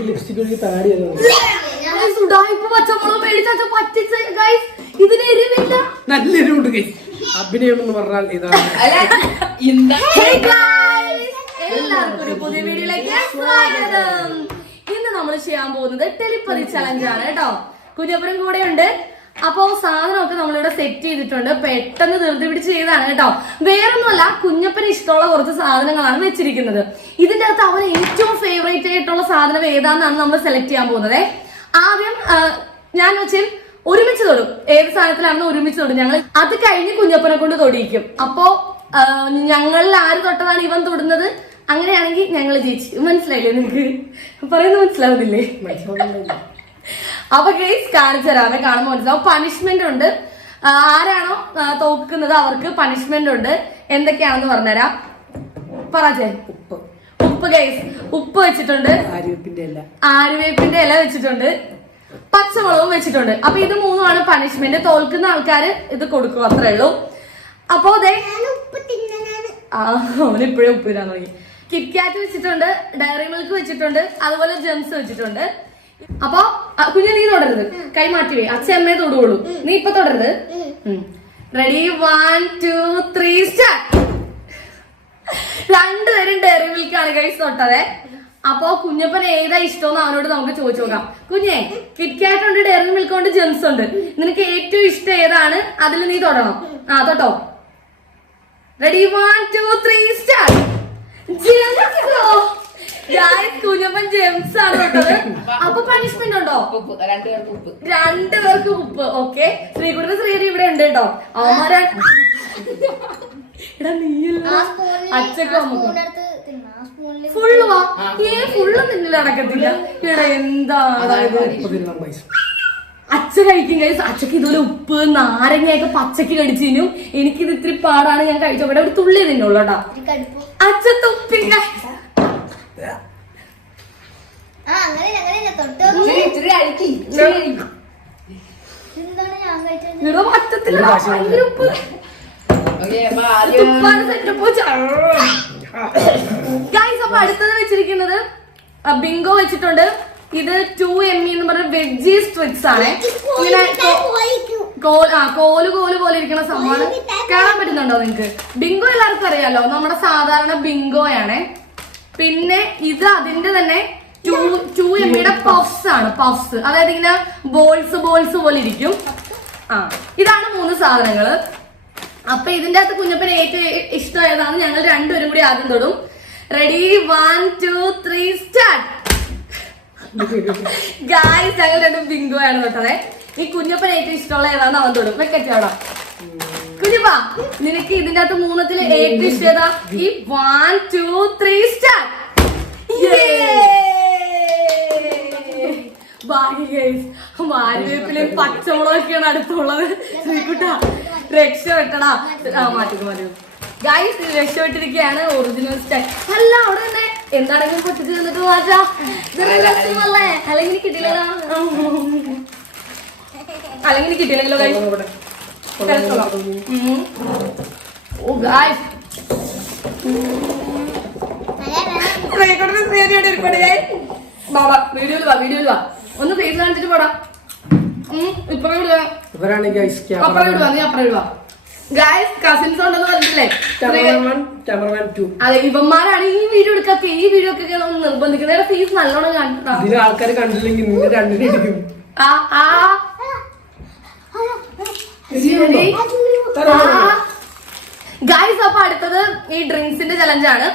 Lipstick ഒഴുകി താടി നല്ല എരിവുണ്ട് അഭിനയം എന്ന് പറഞ്ഞാൽ ഇതാണ്! എല്ലാവർക്കും ഒരു പുതിയ വീഡിയോയിലേക്ക് സ്വാഗതം. ഇന്ന് നമ്മൾ ചെയ്യാൻ പോകുന്നത് ടെലിപ്പതി ചലഞ്ച് ആണ് കേട്ടോ. കുഞ്ഞപ്പുറം കൂടെ ഉണ്ട് അപ്പോ സാധനമൊക്കെ നമ്മളിവിടെ സെറ്റ് ചെയ്തിട്ടുണ്ട്. പെട്ടെന്ന് ധൃതി പിടിച്ച് ചെയ്താണ് കേട്ടോ. വേറൊന്നുമല്ല കുഞ്ഞപ്പന് ഇഷ്ടമുള്ള കുറച്ച് സാധനങ്ങളാണ് വെച്ചിരിക്കുന്നത്. ഇതിന്റെ അകത്ത് അവന് ഏറ്റവും ഫേവറേറ്റ് ആയിട്ടുള്ള സാധനം ഏതാണെന്നാണ് നമ്മൾ സെലക്ട് ചെയ്യാൻ പോകുന്നത്. ആദ്യം ഞാൻ വെച്ചാൽ ഒരുമിച്ച് തൊടും. ഏത് സാധനത്തിലാണെന്ന് ഒരുമിച്ച് തൊടും. ഞങ്ങൾ അത് കഴിഞ്ഞ് കുഞ്ഞപ്പനെ കൊണ്ട് തൊടിയിക്കും. അപ്പോ ഞങ്ങളിൽ ആര് തൊട്ടതാണ് ഇവൻ തൊടുന്നത്? അങ്ങനെയാണെങ്കിൽ ഞങ്ങൾ ജയിച്ചു. മനസ്സിലായില്ലേ നിങ്ങൾക്ക് പറയുന്നത് മനസ്സിലാവുന്നില്ലേ. അപ്പൊ കേസ് കാണിച്ചു തരാമേ കാണുമ്പോൾ മനസ്സിലാവും. പണിഷ്മെന്റ് ഉണ്ട്. ആരാണോ തോക്കുന്നത് അവർക്ക് പണിഷ്മെന്റ് ഉണ്ട്. എന്തൊക്കെയാണെന്ന് പറഞ്ഞുതരാം. പറഞ്ഞേ ഉപ്പ്. ഉപ്പ് കേസ് ഉപ്പ് വെച്ചിട്ടുണ്ട്. ആര്യവേപ്പിന്റെ ഇല. വെച്ചിട്ടുണ്ട്. പച്ചമുളകും വെച്ചിട്ടുണ്ട്. അപ്പൊ ഇത് മൂന്നുമാണ് പണിഷ്മെന്റ് തോൽക്കുന്ന ആൾക്കാര് ഇത് കൊടുക്കും. അത്രേ ഉള്ളൂ. അപ്പോ അതെ ആ അവനിപ്പോഴേ ഉപ്പ് തരാൻ തുടങ്ങി. കിറ്റ്കാറ്റ് വെച്ചിട്ടുണ്ട്. ഡയറി മിൽക്ക് വെച്ചിട്ടുണ്ട്. അതുപോലെ ജെംസ് വെച്ചിട്ടുണ്ട്. അപ്പൊ കുഞ്ഞു നീ തൊടരുത്. കൈ മാറ്റി വേ അച്ഛൻ അമ്മയെ തൊടുകയുള്ളൂ നീ ഇപ്പൊ തൊടരുത്. Ready one two three start രണ്ടുപേരും ഡയറി മിൽക്കാണ് കൈസ് തൊട്ടതെ. അപ്പൊ കുഞ്ഞപ്പൻ ഏതാ ഇഷ്ടമെന്ന് അവനോട് നമുക്ക് ചോദിച്ചു നോക്കാം. കുഞ്ഞെ കിറ്റ്കാറ്റ് ഉണ്ട് ഡയറി മിൽക്ക് ഉണ്ട് ജെംസ് ഉണ്ട് നിനക്ക് ഏറ്റവും ഇഷ്ടം ഏതാണ്? അതിൽ നീ തൊടണം. ആ തൊട്ടോ. Ready one two three start Kunjappan Gems ആണ് തൊട്ടത്. ഉണ്ടോ രണ്ടുപേർക്ക് ഉപ്പ്. രണ്ടുപേർക്ക് ഉപ്പ് ഓക്കെ ശ്രീകുട്ടൻ ശ്രീഹരി ഇവിടെ ഉണ്ട് കേട്ടോ. അവന്മാരെ എടാ നീയല്ല? അച്ഛക്കും അമ്മക്കും. ഫുള്ള് വാ. ഏ ഫുള്ള് നിന്നിൽ നടക്കത്തില്ല. എടാ എന്താ? അതായത് ഉപ്പ് അച്ഛ കഴിക്കും കഴിച്ച് അച്ഛക്ക് ഇതുപോലെ ഉപ്പ് നാരങ്ങയൊക്കെ പച്ചക്ക് കടിച്ചു തിന്നും. എനിക്കിത് ഇത്തിരി പാടാണ് ഞാൻ കഴിച്ചു. ഇവിടെ ഒരു തുള്ളി തിന്നുള്ളൂ കേട്ടോ. അച്ഛ തുപ്പി അപ്പൊ ഗൈസ് അടുത്തത് വെച്ചിരിക്കുന്നത് ബിങ്കോ വെച്ചിട്ടുണ്ട്. ഇത് ടു എം ഇ എന്ന് പറഞ്ഞ വെജി സ്ട്രിക്സ് ആണ്. ഇങ്ങനെ കോൽ കോൽ പോലെ ഇരിക്കുന്ന സംഭവമാണ്. കാണാൻ പറ്റുന്നുണ്ടോ നിങ്ങക്ക്? ബിങ്കോ എല്ലാവർക്കും അറിയാലോ നമ്മുടെ സാധാരണ ബിങ്കോയാണ് പിന്നെ ഇത് അതിന്റെ തന്നെ ടു ടു എം ഇയുടെ പഫ്സ് ആണ് പഫ്സ് അതായത് ഇങ്ങനെ ബോൾസ് ബോൾസ് പോലെ ഇരിക്കും. ആ ഇതാണ് മൂന്ന് സാധനങ്ങൾ അപ്പൊ ഇതിന്റെ അകത്ത് കുഞ്ഞപ്പന് ഏറ്റവും ഇഷ്ടമായതാണ്. ഞങ്ങൾ രണ്ടുപേരും കൂടി ആദ്യം തൊടും. Ready one two three start guys ഞങ്ങൾ രണ്ടും ബിങ്കോ ആണ് തൊട്ടതെ ഈ കുഞ്ഞപ്പൻ ഏറ്റവും ഇഷ്ടമുള്ള ഏതാണ് അവൻ തൊടും. വെക്കട്ടെ അവിടെ. കുഞ്ഞപ്പ നിനക്ക് ഇതിന്റെ അകത്ത് മൂന്നത്തിൽ ഏറ്റവും ഇഷ്ടം ഈ വൺ ടു ത്രീ സ്റ്റാർട്ട് വാരിവേപ്പിലും പച്ചമുളകൊക്കെയാണ് അടുത്തുള്ളത്. ശ്രീക്കുട്ട രക്ഷപ്പെട്ടടാ വെട്ടടാ. മാറ്റി മാറ്റിക്കോ ഗൈസ് രക്ഷപ്പെട്ടിരിക്കുകയാണ് ഒറിജിനൽ സ്റ്റൈൽ അല്ല അവിടെ തന്നെ എന്താണെങ്കിലും പൊട്ടിച്ച് തന്നിട്ട് മാറ്റാ. രസമല്ലേ? അല്ലെങ്കിൽ കിട്ടിയില്ലടാ അല്ലെങ്കിൽ കിട്ടിയില്ലെങ്കിലോ ഗൈസ് ഓ ഗൈസ് ബാബാ വീഡിയോയിൽ വാ വീഡിയോയിൽ വാ. ഒന്ന് ഫേസ് കാണിച്ചിട്ട് പോടാ. ഇപ്പറേ വിടുക ഇവരാണ് ഗൈസ് അപ്പറേ വിടുക നീ അപ്പറേ വിടുക ഗായ്സ് കസിൻസ് ഉണ്ടെന്ന് പറഞ്ഞിട്ടില്ലേ? അതെ ഇവന്മാരാണ് ഈ വീഡിയോ എടുക്കാത്ത. ഈ വീഡിയോ ഒക്കെ ഒന്ന് നിർബന്ധിക്കുന്നത് ഫീസ് നല്ലോണം ഇതിന് ആൾക്കാർ കണ്ടില്ലെങ്കിൽ രണ്ടിനെ ഇടിക്കും. ആ ആ. ഗായ്സ് അപ്പൊ അടുത്തത് ഈ ഡ്രിങ്ക്സിന്റെ ചലഞ്ചാണ്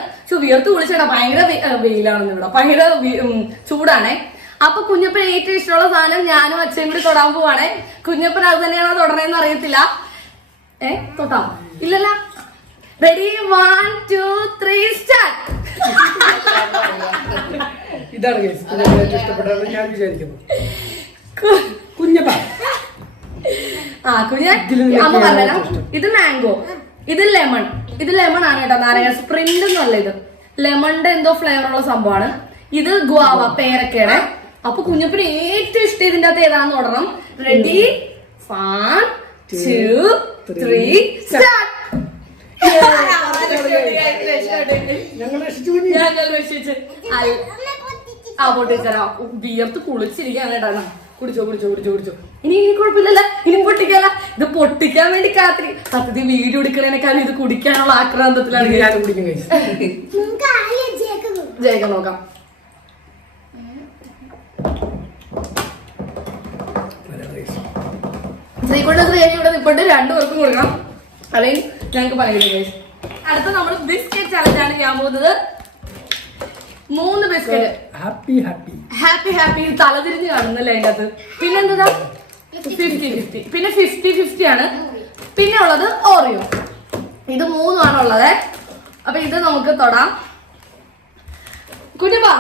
വിയർത്ത് കുളിച്ചേട്ടാ ഭയങ്കര വെയിലാണ് ഇവിടെ. ഭയങ്കര ചൂടാണേ. അപ്പൊ കുഞ്ഞപ്പൻ ഏറ്റവും ഇഷ്ടമുള്ള സാധനം ഞാനും അച്ഛനും കൂടി തൊടാൻ പോവാണേ. കുഞ്ഞപ്പൻ അത് തന്നെയാണോ തൊടണേന്ന് അറിയത്തില്ല. ഏ തൊട്ടാ? ഇല്ലല്ല. Ready one two three start ഇതാണ് ഞാൻ വിചാരിക്കുന്നു. കുഞ്ഞപ്പ. ആ കുഞ്ഞ അമ്മ പറഞ്ഞ ഇത് മാംഗോ ഇത് ലെമൺ ഇത് ലെമൺ ആണ് കേട്ടോ നാരങ്ങ സ്പ്രിന്റ് എന്നുള്ള ഇത്. ലെമണിന്റെ എന്തോ ഫ്ലേവർ ഉള്ള സംഭവമാണ്. ഇത് ഗുവാവ പേരക്കയുടെ. അപ്പൊ കുഞ്ഞപ്പിന് ഏറ്റവും ഇഷ്ടം ഇതിന്റെ അകത്ത് ഏതാന്ന് ഓടണം. Ready one two three start ഞങ്ങൾ രക്ഷിച്ചു ആ വിയർത്ത് കുളിച്ചിരിക്കാണ് കേട്ടാ കുടിച്ചോ കുടിച്ചോ കുടിച്ചോ കുടിച്ചോ. ഇനി ഇനി കുഴപ്പമില്ലല്ല. ഇനി പൊട്ടിക്കല്ല. ഇത് പൊട്ടിക്കാൻ വേണ്ടി കാത്തിരി. സത്യത്തിൽ വീഡിയോ എടുക്കണേനേക്കാളും ഇത് കുടിക്കാനുള്ള ആക്രാന്തത്തിലാണ് ഞാൻ. കുടിക്കുന്നത് ജയിക്കുന്നു നോക്കാം. ശ്രീയനി ഇവിടെ രണ്ടുപേർക്കും കൊടുക്കണം. അല്ലെങ്കിൽ ഞങ്ങൾക്ക്. അടുത്ത നമ്മൾ ബിസ്ക്കറ്റ് ചലഞ്ചാണ് പോകുന്നത്. മൂന്ന് biscuit happy happy happy happy തലതിരിഞ്ഞ് കാണുന്നല്ലേ അതിന്റെ അകത്ത്? പിന്നെന്താ? ഫിഫ്റ്റി ഫിഫ്റ്റി പിന്നെ ഫിഫ്റ്റി ഫിഫ്റ്റി ആണ്. പിന്നെ ഉള്ളത് ഓറിയോ ഇത് മൂന്നുമാണ് ഉള്ളത്. അപ്പൊ ഇത് നമുക്ക് തൊടാം. കുഞ്ഞപ്പാ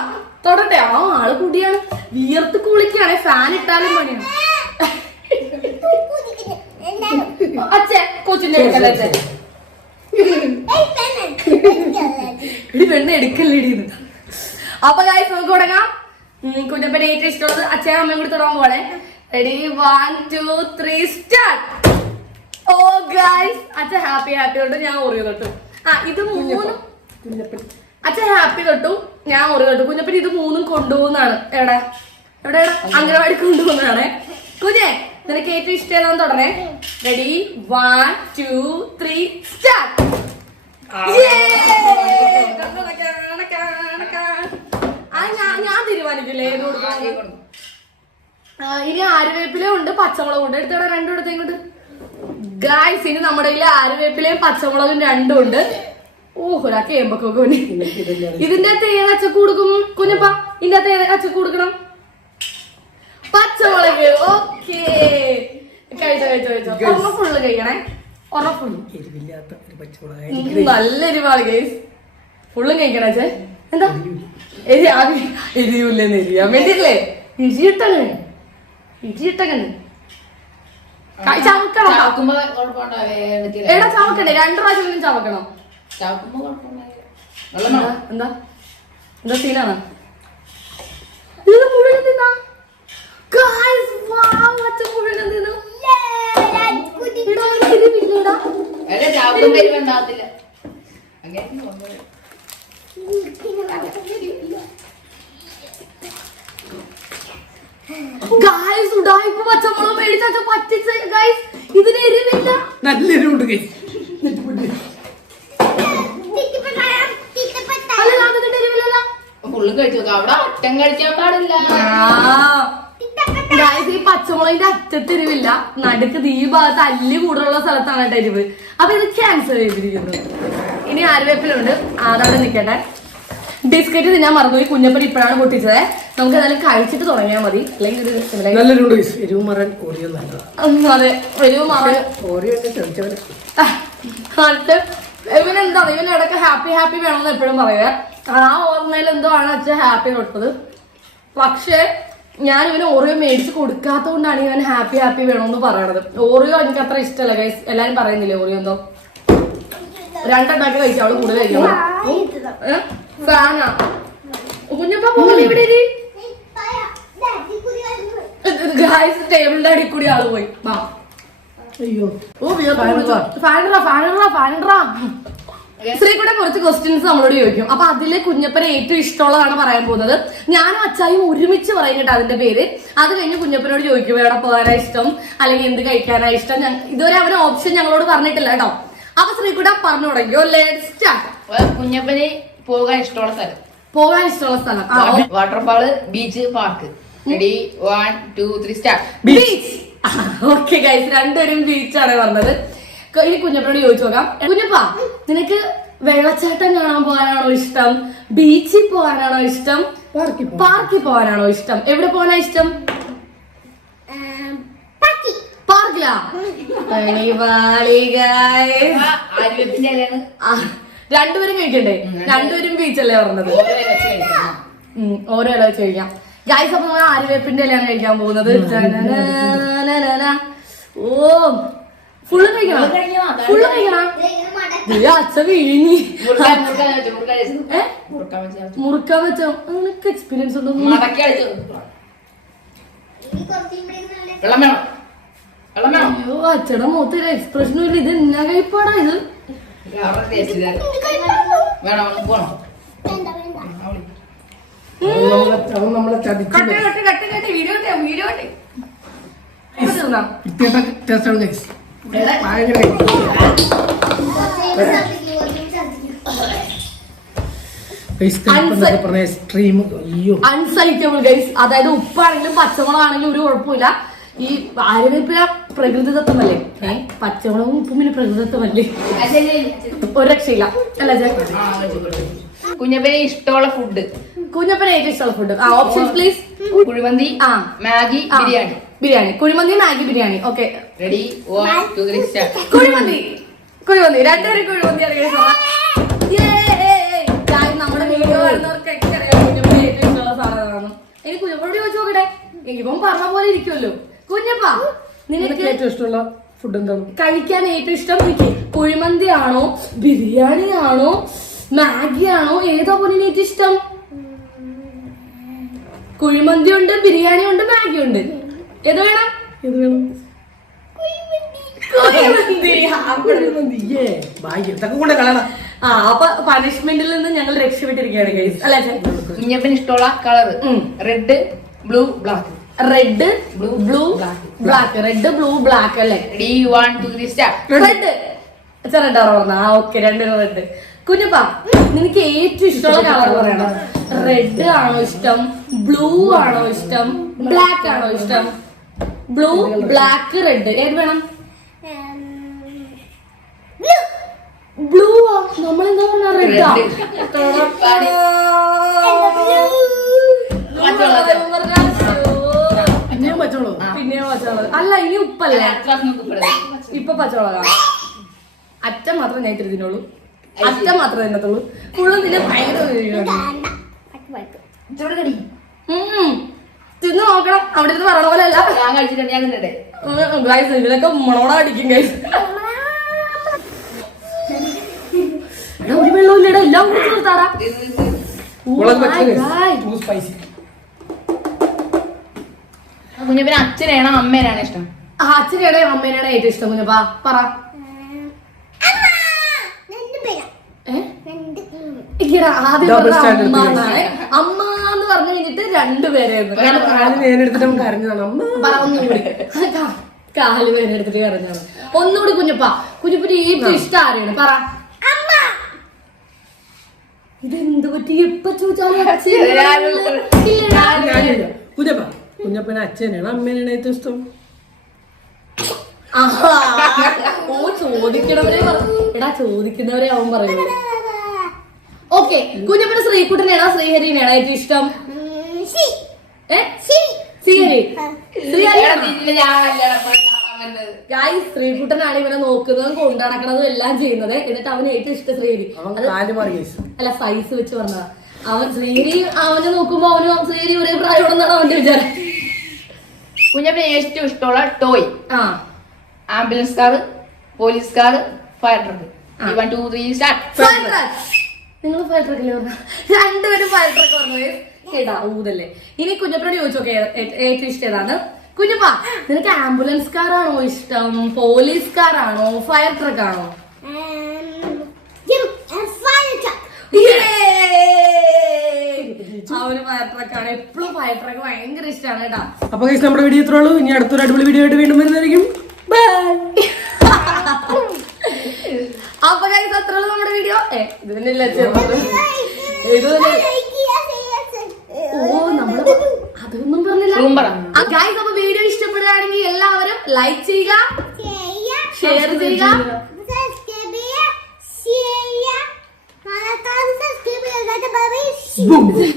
തൊടട്ടെ? ആ ആൾ കുടിയാണ്. വിയർത്ത് കുളിക്കാണ് ഫാൻ ഇട്ടാലും പണിയാണ് ഇടി പെണ്ണ് എടുക്കല്ലേടി അപ്പൊ ഗായ്സ് നമുക്ക് തുടങ്ങാം. കുഞ്ഞപ്പനെ ഏറ്റവും ഇഷ്ടമുള്ളത് അച്ഛനും അമ്മയും കൂടി തുടങ്ങാൻ പോണേ ready one two three start ഓ ഗായ്സ് അച്ഛൻ ഹാപ്പി ഹാപ്പി തൊട്ടു ഞാൻ ഓറിയോ തൊട്ടു ആ ഇത് മൂന്നും അച്ഛൻ ഹാപ്പി തൊട്ടു ഞാൻ ഓറിയോ തൊട്ടു കുഞ്ഞപ്പൻ ഇത് മൂന്നും കൊണ്ടുപോകുന്നതാണ്. എവിടെ? എവിടെ അംഗനവാടി കൊണ്ടുപോകുന്നതാണ്. കുഞ്ഞെ നിനക്ക് ഏറ്റവും ഇഷ്ടം ഏതാന്ന് തുടങ്ങേ ready one two three start ഞാൻ തീരുമാനിക്കില്ലേ ഏത് ഇനി ആരുവേപ്പിലേ ഉണ്ട് പച്ചമുളകും ഉണ്ട്. എടുത്തോടെ രണ്ടും എടുത്ത് ഇങ്ങോട്ട്. ഗായ്സ് ഇനി നമ്മുടെ കയ്യിൽ ആര്യവേപ്പിലയും പച്ചമുളകും രണ്ടും ഉണ്ട്. ഓഹ് ഒരാൾക്ക് ഇതിന്റെ അകത്ത് ഏത് അച്ചക്ക് കൊടുക്കും കുഞ്ഞപ്പ? ഇതിന്റെ അകത്ത് ഏത് അച്ചക്ക് കൊടുക്കണം പച്ചമുളക്. ഓക്കേ. കഴിച്ചോ കഴിച്ചോ കഴിച്ചോ. ഒരെണ്ണം ഫുള്ള് കഴിക്കണേ. ഒരെണ്ണം ഫുള്ള് എരിവില്ലാത്ത ഒരു പച്ചമുളക് നല്ല എരിവാണ് ഗൈസ് ഫുള്ളും കഴിക്കണേ ചേ എന്താ? എരി ആദ്യം എരിയൂല്ലെന്ന് എരിയാൻ വേണ്ടിയില്ലേ ഇരിയിട്ടങ്ങനെ ഇരിയിട്ടങ്ങനെ ചവക്കണം? എടാ ചവക്കണ്ടേ? രണ്ടു പ്രാവശ്യം ചവക്കണം? എന്താ? എന്താ സീനാണ്? ഇത് മുഴുവൻ തിന്നാ? ഗായ്സ് വാവ് അച്ഛൻ മുഴുവൻ തിന്നു എടാ എരിവില്ലടാ അല്ല ചാക്കുമ്പോ എരിവ് ഉണ്ടാകത്തില്ല അങ്ങനെ കൊണ്ടുപോയി. ഗായ്സ് ഉടായിപ്പ് പച്ചമുളക് മേടിച്ച പറ്റിച്ച ഗായ്സ് ഇതിന് എരിവില്ല നല്ല എരിവുണ്ട് ഗൈസ് അല്ല അതിന്റെ എരിവില്ലല്ലോ ഫുള്ള് കഴിച്ചു നോക്കാം അവിടെ അറ്റം കഴിക്കാൻ പാടില്ല ഗായ്സ് ഈ പച്ചമുളകിന്റെ അറ്റത്ത് എരിവില്ല നടുക്ക് ഈ ഭാഗത്ത് അല്ലി കൂടുതലുള്ള സ്ഥലത്താണ് കേട്ടോ എരിവ്. അപ്പൊ ഇത് ക്യാൻസർ ചെയ്തിരിക്കുന്നു. ഇനി ആരുവേപ്പിലുണ്ട്? ആദാടെ നിൽക്കട്ടെ. ബിസ്ക്കറ്റ് തിന്നാൻ മറന്നുപോയി. കുഞ്ഞപ്പൻ ഇപ്പോഴാണ് പൊട്ടിച്ചത്. നമുക്ക് എന്തായാലും കഴിച്ചിട്ട് തുടങ്ങിയാൽ മതി. അല്ലെങ്കിൽ എരിവ് മാറാൻ അതെ. ഇവനെന്താ ഇവൻ ഇടയ്ക്ക് ഹാപ്പി ഹാപ്പി വേണമെന്ന് എപ്പോഴും പറയുക. ആ ഓർമ്മയിൽ എന്തോ ആണ് അച്ഛൻ ഹാപ്പി തൊട്ടത് പക്ഷേ ഞാൻ ഇവന് ഓറിയോ മേടിച്ച് കൊടുക്കാത്തതുകൊണ്ടാണ് ഇവൻ ഹാപ്പി ഹാപ്പി വേണമെന്ന് പറയണത്. ഓറിയോ എനിക്ക് അത്ര ഇഷ്ടമല്ല ഗൈസ് എല്ലാരും പറയുന്നില്ലേ ഓറിയോ എന്തോ? രണ്ടെണ്ണാക്കി കഴിച്ചു അവൾ കൂടുതൽ കഴിക്കണം ഫാനാ. കുഞ്ഞപ്പ പോലെ ഇവിടെ. ഗായ്സ് ടേബിളിന്റെ അടി കൂടി ആൾ പോയി. അയ്യോ. ഓ ഫാനറാ ഫാനറാ ഫാനറാ ശ്രീകുടെ കുറച്ച് ക്വസ്റ്റ്യൻസ് നമ്മളോട് ചോദിക്കും. അപ്പൊ അതിലെ കുഞ്ഞപ്പനെ ഏറ്റവും ഇഷ്ടമുള്ളതാണ് പറയാൻ പോകുന്നത്. ഞാനും അച്ചായും ഒരുമിച്ച് പറയും കേട്ടോ അതിന്റെ പേര്. അത് കഴിഞ്ഞ് കുഞ്ഞപ്പനോട് ചോദിക്കും എവിടെ പോകാനാ ഇഷ്ടം? അല്ലെങ്കിൽ എന്ത് കഴിക്കാനാ ഇഷ്ടം? ഇതുവരെ അവന് ഓപ്ഷൻ ഞങ്ങളോട് പറഞ്ഞിട്ടില്ല കേട്ടോ. അപ്പൊ ശ്രീകുട പറഞ്ഞു തുടങ്ങിയോ സ്റ്റാർട്ട് കുഞ്ഞപ്പന് പോകാൻ ഇഷ്ടമുള്ള സ്ഥലം. പോകാൻ ഇഷ്ടമുള്ള സ്ഥലം. Waterfall beach park ready one two three start beach okay guys രണ്ടുപേരും ബീച്ചാണ് പറഞ്ഞത് ഇനി കുഞ്ഞപ്പനോട് ചോദിച്ചു നോക്കാം. കുഞ്ഞപ്പ നിനക്ക് വെള്ളച്ചാട്ടം കാണാൻ പോകാനാണോ ഇഷ്ടം? ബീച്ചിൽ പോകാനാണോ ഇഷ്ടം? പാർക്കിൽ പോകാനാണോ ഇഷ്ടം? എവിടെ പോകാനാ ഇഷ്ടം? പാർക്കിലാ? രണ്ടുപേരും കഴിക്കണ്ടേ? രണ്ടുപേരും. ബീച്ചല്ലേ പറഞ്ഞത്. ഓരോ ഇല വെച്ച് കഴിക്കാം ഗായ്സ് അപ്പൊ നമ്മൾ ആര്യവേപ്പിന്റെ ഇലയാണ് കഴിക്കാൻ പോകുന്നത്. ഓ ഫുള്ള് കഴിക്കണം? ഫുള്ള് കഴിക്കണം, അച്ഛ വിഴിഞ്ഞി മുറുക്കാൻ വെച്ച നിനക്ക് എക്സ്പീരിയൻസ് ഉണ്ടോ? അയ്യോ അച്ഛടെ മുഖത്ത് എക്സ്പ്രഷനും ഇല്ല. ഇത് എന്നാ കഴിപ്പാടാ ഇത്? വീഡിയോ വീഡിയോ ഭയങ്കര അൺസൈറ്റബിൾ ഗൈസ് അതായത് ഉപ്പാണെങ്കിലും പച്ചമുളകാണെങ്കിലും ഒരു കുഴപ്പമില്ല. ഈ ആരോഗ്യ പ്രകൃതിദത്തമല്ലേ? ഏ? പച്ചമുളകും ഉപ്പും പിന്നെ പ്രകൃതിദത്തമല്ലേ? ഒരു രക്ഷയില്ല അല്ല കുഞ്ഞപ്പനെ ഇഷ്ടമുള്ള ഫുഡ് കുഞ്ഞപ്പനെ ഏറ്റവും ഇഷ്ടമുള്ള ഫുഡ് ആ ഓപ്ഷൻ പ്ലീസ് കുഴിമന്തി ആ. Maggi biryani. Biryani. Kuzhimanthi Maggi biryani. Okay ready kuzhimanthi. Kuzhimanthi. രണ്ടുപേരും കുഴിമന്തി അറിയാം നമ്മുടെ വീഡിയോ കാണുന്നവർക്കൊക്കെ അറിയാം കുഞ്ഞപ്പന ഏറ്റവും ഇഷ്ടമുള്ള സാധനമാണ് ഇനി കുഞ്ഞപ്പനോട് ചോദിച്ചു നോക്കട്ടെ? ഇവൻ പറഞ്ഞ പോലെ ഇരിക്കുമല്ലോ കുഞ്ഞപ്പ നിനക്ക് നിനക്ക് ഏറ്റവും ഇഷ്ടമുള്ള ഫുഡ് എന്താണ്? കഴിക്കാൻ ഏറ്റവും ഇഷ്ടം എനിക്ക് കുഴിമന്തി ആണോ ബിരിയാണി ആണോ മാഗി ആണോ ഏതോ പോലെ ഏറ്റവും ഇഷ്ടം? കുഴിമന്തി ഉണ്ട് ബിരിയാണി ഉണ്ട് മാഗി ഉണ്ട്. ഏത് വേണം? ഏത് വേണം. ആ അപ്പൊ പണിഷ്മെന്റിൽ നിന്ന് ഞങ്ങൾ രക്ഷപ്പെട്ടിരിക്കുകയാണ് ഗൈസ് അല്ല കുഞ്ഞപ്പന് ഇഷ്ടമുള്ള colour red blue black red blue blue black red blue black അല്ലേ? D one two three star red red പറഞ്ഞ ആ ഓക്കെ രണ്ടും റെഡ് കുഞ്ഞപ്പ നിനക്ക് ഏറ്റവും ഇഷ്ടമുള്ള കളർ പറയണം. റെഡ് ആണോ ഇഷ്ടം? ബ്ലൂ ആണോ ഇഷ്ടം? ബ്ലാക്ക് ആണോ ഇഷ്ടം? ബ്ലൂ ബ്ലാക്ക് റെഡ് ഏത് വേണം? ബ്ലൂ നമ്മളെന്താ പറഞ്ഞ റെഡാ അല്ല ഇനി ഉപ്പല്ലേ? ഇപ്പൊ പച്ചമുളകാ. അറ്റം മാത്രം ഞാൻ ഇത്തിരി തിന്നുള്ളൂ അറ്റം മാത്രമേ തിന്നത്തുള്ളൂ ഫുള്ളും തിന്നെ ഭയങ്കര തിന്നു നോക്കണം. അവിടെ ഇരുന്ന് പറയണ. പോലെ അല്ല ഞാൻ തിന്നട്ടെ ഗൈസ് ഇതിലൊക്കെ മണോട അടിക്കും ഗൈസ് എല്ലാം കുടിച്ച് Oh. ടു അച്ഛനാണോ അമ്മേനാണ് ഇഷ്ടം? ആ, അച്ഛനെയാണോ അമ്മേനാണോ ഏറ്റവും ഇഷ്ടം കുഞ്ഞപ്പ? പറ. അമ്മ പറഞ്ഞു കഴിഞ്ഞിട്ട് രണ്ടുപേരായിരുന്നു ഞാൻ കാൽ നേരെടുത്തിട്ട് എടുത്തിട്ട് കരഞ്ഞാണ് ഒന്നുകൂടി കുഞ്ഞപ്പ കുഞ്ഞപ്പന്റെ ഏറ്റവും ഇഷ്ടം ആരെയാണ്? പറ. ഇതെന്ത് പറ്റി? എപ്പൊ ചോദിച്ചാലും കുഞ്ഞപ്പ കുഞ്ഞപ്പന അച്ഛനാണ് അമ്മേനാണ് ഏറ്റവും ഇഷ്ടം. ആഹാ. ഓ ചോദിക്കണവരെ പറ. എടാ ചോദിക്കുന്നവരെ അവൻ പറയുന്നത് ഓക്കെ കുഞ്ഞപ്പന്റെ ശ്രീകുട്ടനെയാണോ ശ്രീഹരിനെയാണോ ഏറ്റവും ഇഷ്ടം? ശ്രീഹരി ഗായ് ശ്രീകുട്ടനാണ് ഇവനെ നോക്കുന്നതും കൊണ്ടുനടക്കണതും എല്ലാം ചെയ്യുന്നത്. എന്നിട്ട് അവന് ഏറ്റവും ഇഷ്ടം ശ്രീഹരി അല്ല സൈസ് വെച്ച് പറഞ്ഞതാ. അവൻ ശ്രീഹരി അവനെ നോക്കുമ്പോ അവന് ശ്രീഹരി ഒരേ പ്രായമാണെന്നാണ് അവന്റെ വിചാരം. കുഞ്ഞപ്പന് ഏറ്റവും ഇഷ്ടമുള്ള ടോയ് ആ. Ambulance car police car fire truck one two three start fire truck നിങ്ങൾ ഫയർ ട്രക്കില്ലേ പറഞ്ഞു രണ്ടുപേരും ഫയർ ട്രക്ക് പറഞ്ഞു കേട്ടാ ഊതല്ലേ. ഇനി കുഞ്ഞപ്പനോട് ചോദിച്ചോക്കെ ഏറ്റവും ഇഷ്ടം ഏതാണ്? കുഞ്ഞപ്പ നിനക്ക് ആംബുലൻസ് കാറാണോ ഇഷ്ടം? പോലീസ് കാറാണോ ഫയർ ട്രക്ക് ആണോ? അവന് ഫയർ ട്രക്ക് ആണ്. എപ്പോഴും ഫയർ ട്രക്ക് ഭയങ്കര ഇഷ്ടമാണ് കേട്ടാ. അപ്പൊ നമ്മുടെ വീഡിയോ ഇത്രേ ഉള്ളൂ. ഇനി അടുത്തൊരു അടിപൊളി വീഡിയോ ആയിട്ട് വീണ്ടും വരുന്നതായിരിക്കും. ബൈ അപ്പൊ guys, അത്രേ ഉള്ളൂ നമ്മുടെ വീഡിയോ ഏ ഇത് തന്നെ ഇത് തന്നെ. ഓ നമ്മൾ അതൊന്നും പറഞ്ഞില്ല. ഗായ്സ് അപ്പൊ വീഡിയോ ഇഷ്ടപ്പെടുകയാണെങ്കിൽ എല്ലാവരും ലൈക്ക് ചെയ്യുക ഷെയർ ചെയ്യുക. സബ്സ്ക്രൈബ് ചെയ്യുക ബൂം